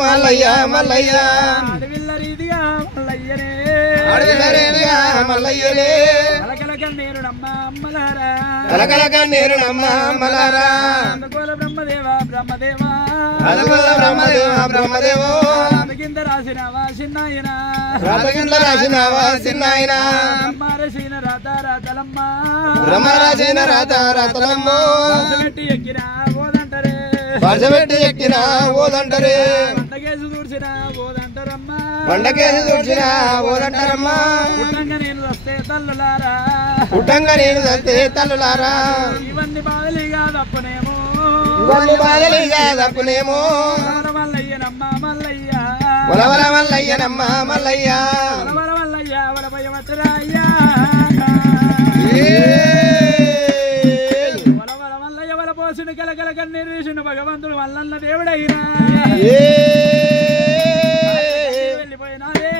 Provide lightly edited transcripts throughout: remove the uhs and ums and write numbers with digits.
మల్లయ్య మల్లయ్య అడవిల్ల రీతిగా మల్లయ్యనే మల్లయ్యలే కలకలక నేను నమ్మ అమ్మలారా కలకలక నేను నమ్మ అమ్మలారా అందుకోల బ్రహ్మదేవ బ్రహ్మదేవ అందుకోల బ్రహ్మదేవ బ్రహ్మదేవో కింద రాసినవా చిన్నాయన రాతకింద రాసినవా చిన్నాయన బ్రహ్మరసిన రాత రాతలమ్మ బ్రహ్మరాసిన రాత రాతలమ్మో పెట్టి ఎక్కిన ఓదంటరే వర్షపెట్టి ఎక్కిన ఓదంటరే వంటకేసి దూర్చిన ఓదంటారమ్మా బండకేసి దూర్చిన ఓదంటారమ్మా పుట్టంగా నేను వస్తే తల్లులారా పుట్టంగా నేను చస్తే తల్లులారా ఇవన్నీ బాధలిగా తప్పనేమో ఇవన్నీ బాధలిగా తప్పునేమో మల్లయ్యనమ్మ మల్లయ్య వలవల మల్లయ్యనమ్మ మల్లయ్య వలవల మల్లయ్య వలభయమచ్చరా అయ్యా వలవల మల్లయ్య వల పోసిన కలకల కన్నీరు తీసిన భగవంతుడు వల్లన్న దేవుడైనా వెళ్ళిపోయినాదే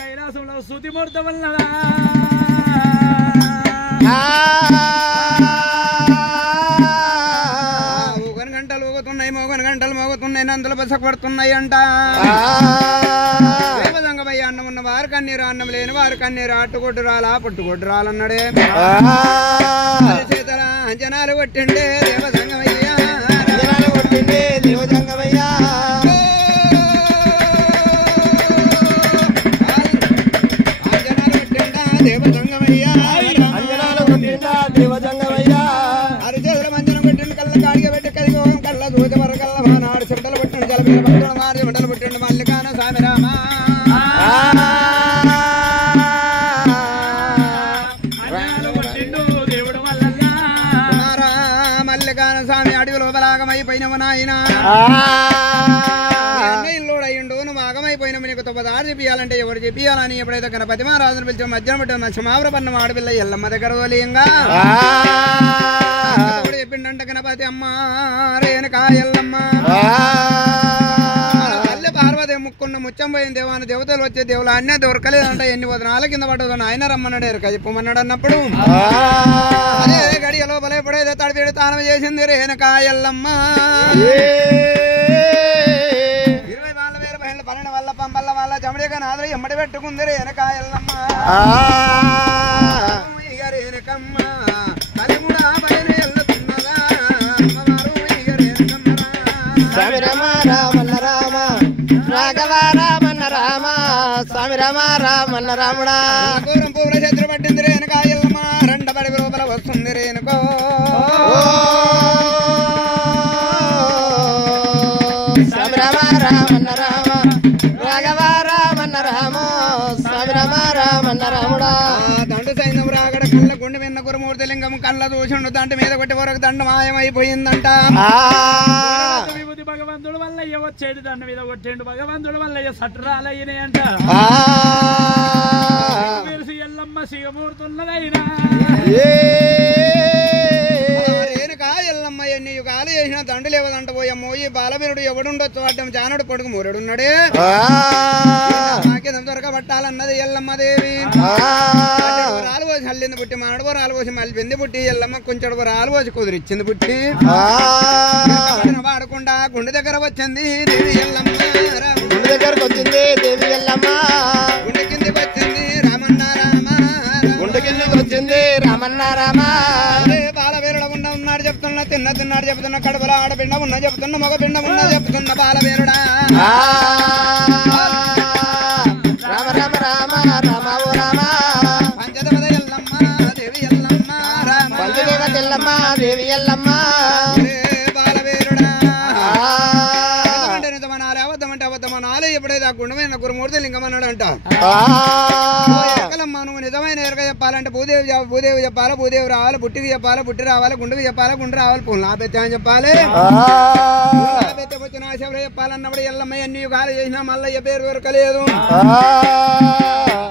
కైలాసంలో శృతిమూర్తం వల్లదా గంటలు ఊగుతున్నాయి మోగని గంటలు మోగుతున్నాయి నందులు బసపడుతున్నాయి అంట దేవదంగమయ్య అన్నం ఉన్న వారు కన్నీరు అన్నం లేని వారు కన్నీరు అట్టుకొట్టు రాలా పుట్టుకొట్టు రాలన్నాడే చేతల అంజనాలు కొట్టిండే దేవదంగమయ్య కొట్టిండే దేవదంగమయ్య అంజనాలు కొట్టిండా దేవదంగమయ్య అంజనాలు కొట్టిండా దేవదంగమయ్య అరిచేతుల మంజనం కొట్టిండు కళ్ళ కాడిగా పెట్టి కలిగోం కళ్ళ దూత వరకల్ల వానాడు చెమటలు పుట్టిండు జలపీల పట్టుడు మారి చెమటలు పుట్టిండు మల్లికాన స్వామి రామ దేవుడు వల్లయ్య మల్లికాన స్వామి అడవిలో బలాగమైపోయినవు నాయన ఇల్లుడయిండు నువ్వు ఆగమైపోయినవు నీకు తొప్పదారు చెప్పియాలంటే ఎవరు చెప్పియాలని ఎప్పుడైతే గణపతి మహారాజును పిలిచి మధ్యన పెట్టిన క్షమావరపన్న ఆడపిల్ల ఎల్లమ్మ దగ్గర తోలియంగా చెప్పిండంట గణపతి అమ్మ రేణుకా ఎల్లమ్మ తల్లి పార్వతి ముక్కున్న ముచ్చం పోయిన దేవాన్ని దేవతలు వచ్చే దేవులు అన్నీ దొరకలేదంట ఎన్ని వదనాల కింద పట్టదు ఆయన రమ్మన్నాడు ఎరక చెప్పమన్నాడు అన్నప్పుడు అదే గడియ లోపల ఎప్పుడైతే తడిపేడు తానం చేసింది రేణుకా ఎల్లమ్మ 24,000 పైన పన్నెండు వల్ల పంపల్ల వల్ల జమడిగా నాదులు ఎమ్మడి పెట్టుకుంది రేణుకా ఎల్లమ్మ ఇక రేణుకమ్మ కలిముడా పైన ఎల్లుతున్నదా అమ్మవారు ఇక రేణుకమ్మ స్వామి రామ రామన్న రామ రాఘవ రామన్న రామ స్వామి రామ రామన్న రాముడా ఘోరం పూల చేతులు పట్టింది రేణుకా ఎల్లమ్మ రెండబడి రూపల వస్తుంది రేణుకో స్వామి రామ రామన్న రామ రాఘవ రామన్న రామ స్వామి రామ రామన్న రాముడా దండు సైన్యం రాగడ కళ్ళ గుండె విన్న గురుమూర్తి లింగం కళ్ళ చూసిండు దండ మీద కొట్టి వరకు దండ మాయమైపోయిందంట విభూతి భగవంతుడు వల్లయ్య వచ్చేది దండ మీద కొట్టేండు భగవంతుడు వల్లయ్య సట్రాలయ్యనే అంట తెలిసి ఎల్లమ్మ శివమూర్తున్నదైనా రేణుకా ఎల్లమ్మ ఎన్ని యుగాలు చేసిన దండు లేవదంట పోయమ్మో ఈ బాలవీరుడు ఎవడుండొచ్చు అడ్డం జానుడు పొడుగు మూరెడున్నాడే నాకేదం దొరకబట్టాలన్నది ఎల్లమ్మ దేవి రాలు పోసి అల్లింది పుట్టి మనడు రాలు పోసి మళ్ళీ పెంది పుట్టి ఎల్లమ్మ కొంచెడు రాలు పోసి కుదిరిచ్చింది పుట్టి వాడకుండా గుండె దగ్గర వచ్చింది దేవి ఎల్లమ్మ గుడి దగ్గరకు వచ్చింది దేవి ఎల్లమ్మ గుండె కిందికి వచ్చింది రామన్న రామ గుండె కిందకి వచ్చింది రామన్న రామ బాలవీరుడు ఉన్నాడు చెప్తున్నా తిన్నాడు చెప్తున్నా కడుపులో ఆడపిండ ఉన్నా చెప్తున్నా మగ పిండ ఉన్నా చెప్తున్నా బాలవీరుడా రామ రామ రామ రామ ఓ రామ పంచదేవత ఎల్లమ్మ దేవి ఎల్లమ్మ రామ పంచదేవత ఎల్లమ్మ దేవి ఎల్లమ్మ బాలవీరుడా అబద్ధమంటే అబద్ధమనాలి ఎప్పుడైతే ఆ గుండమైన గురుమూర్తి లింగం అన్నాడు అంట ఎక్కలమ్మ నువ్వు నిజమైన ఎరగ చెప్పాలంటే భూదేవి చెప్పాలి భూదేవి రావాలి బుట్టికి చెప్పాలి బుట్టి రావాలి గుండెకి చెప్పాలి గుండె రావాలి పుల్లా పెత్త అని చెప్పాలి పెద్ద వచ్చిన శివరు చెప్పాలన్నప్పుడు ఎల్లమ్మ ఎన్ని యుగాలు చేసినా మల్లయ్య పేరు దొరకలేదు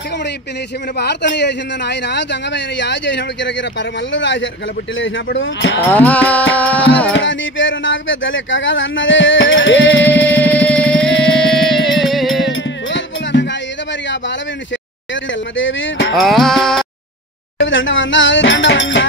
శివుడు ఇప్పి శివుని ప్రార్థన చేసిందని ఆయన జంగమైన యా చేసినప్పుడు కిరకిర పరమల్లు రాశారు కల బుట్టిలు వేసినప్పుడు నీ పేరు నాకు పెద్ద లెక్క కాదన్నదే అనగా ఈదవరిగా బాలవేణి ఎల్లదేవి దండమన్నా దండమన్నా